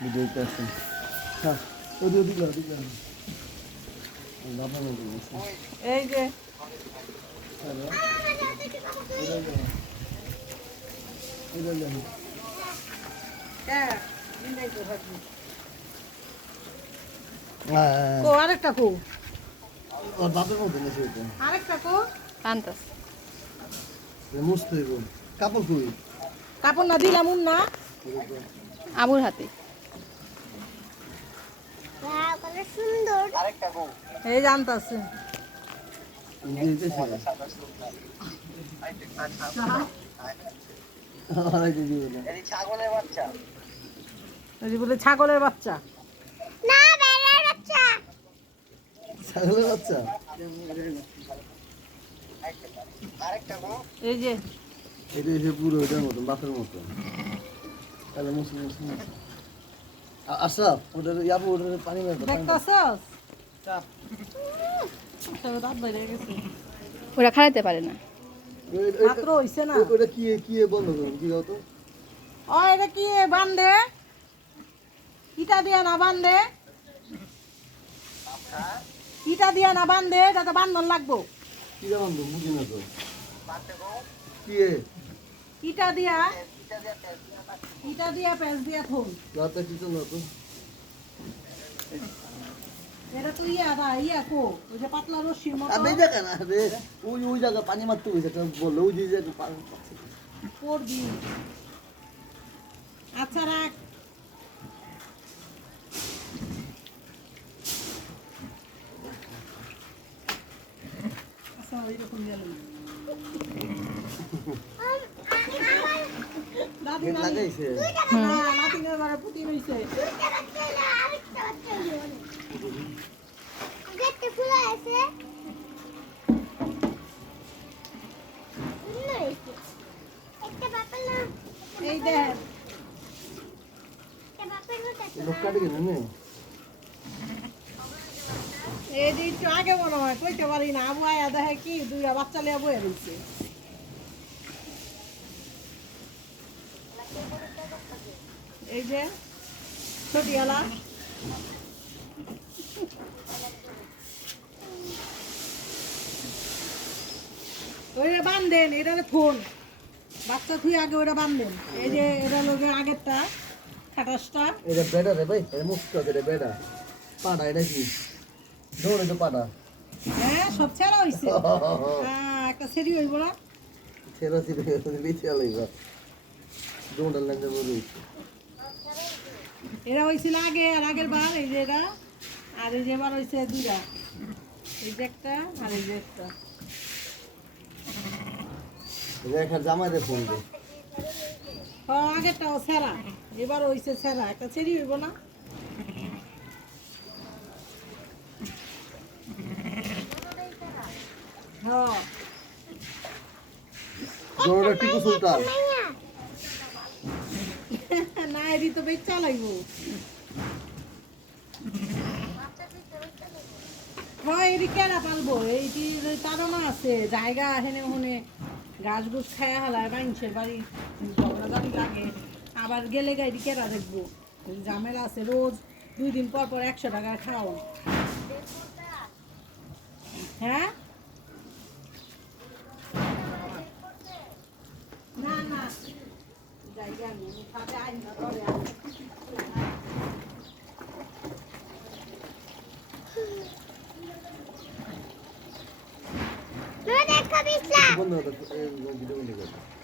ভিডিওতে আছে হ্যাঁ ওদিকে ওদিকে ওদিকে এই যে কো আরেকটা কো ওর বাপের মতো নেছে ওটা আরেকটা কো কান্তাস মস্ত হইব কাপড় কই কাপড় না দিলাম না আবুর হাতে ওয়াও কত সুন্দর আরেকটা গো এই জানতাছে ছাগলের বাচ্চা এই বলে ছাগলের বাচ্চা না বেড়ার বাচ্চা ছাগলের বাচ্চা আরেকটা গো এই যে এটা এসে পুরো ওটার মতো বাপের মতো তাহলে মুসলিম মুসলিম আচ্ছা ওটার ইয়াবো ওটার পানি মেরে দেখতাছস রাত বাইরে গেছে ওরা খাইতে পারে না মাত্র হইছে না ওটা কি কি বন্ধ করুন কি দাও তো ও এটা কি বান্ধে ইটা দিয়া না বান্ধে ইটা দিয়া না বান্ধে যাতে বান্ধন লাগবো কি দাও বন্ধু বুঝি না তো কি ইটা দিয়া পেঁচ দিয়া থুন রাতে কি তো না তো এটা তো ইয়া কো ওই যে পাতলা রশির মতো আবে দেখা না রে ওই জায়গা পানি মারতে হইছে তো বললো ওই যে পানি করবি আচ্ছা রাখ আচ্ছা এরকম গেল দাদি না লাগাইছে নাতিনের বারে পুতি হইছে দুইটা বাচ্চা হলো আরেকটা বাচ্চা হলো গেটে খোলা আছে সুন্দর হয়েছে একটা বাপের না এই দেখ একটা বাপের মতো লোক কাটে গেল না এই যে একটু আগে মনে হয় কইতে পারি না আবু আয়া দেখে কি দুইটা বাচ্চা লিয়া বয়ে রয়েছে এই যে ছোটিয়ালা ওইটা বান্ধেন এটা ফোন বাচ্চা থুই আগে ওটা বান্ধেন এই যে এটা লোকের আগেরটা খাটাসটা এটা বেডা রে ভাই এটা মুক্ত করে বেডা পাড়া এটা কি দৌড়ে তো পাড়া হ্যাঁ সব ছাড়া হয়েছে হ্যাঁ একটা সেরি হইব না ছেড়া ছিল বিছে লইবা দৌড়া লাগে বলি এরা হয়েছিল আগে আর আগের বার এই যে এটা আর এই যে বার হয়েছে দুইটা এই যে একটা আর এই যে একটা রেখার জামাই দে ফোন দে আগেরটাও সেরা এবার হয়েছে সেরা একটা সেরি হইব না হ্যাঁ দৌড়া টিপু সুলতান না এদি তো বেশ চালাইব হয় এদি কেনা পালবো এইটি তারা আছে জায়গা হেনে ওখানে গাছ গুছ খায়া হালায় মানুষের বাড়ি ঝগড়া জানি লাগে আবার গেলে গাড়ি কেনা দেখবো ঝামেলা আছে রোজ 2 দিন পর পর 100 টাকা খাও হ্যাঁ না না জায়গা নেই খাবে আইন না ধরে না দেখো বিছলা বন্ধ ভিডিও বন্ধ কর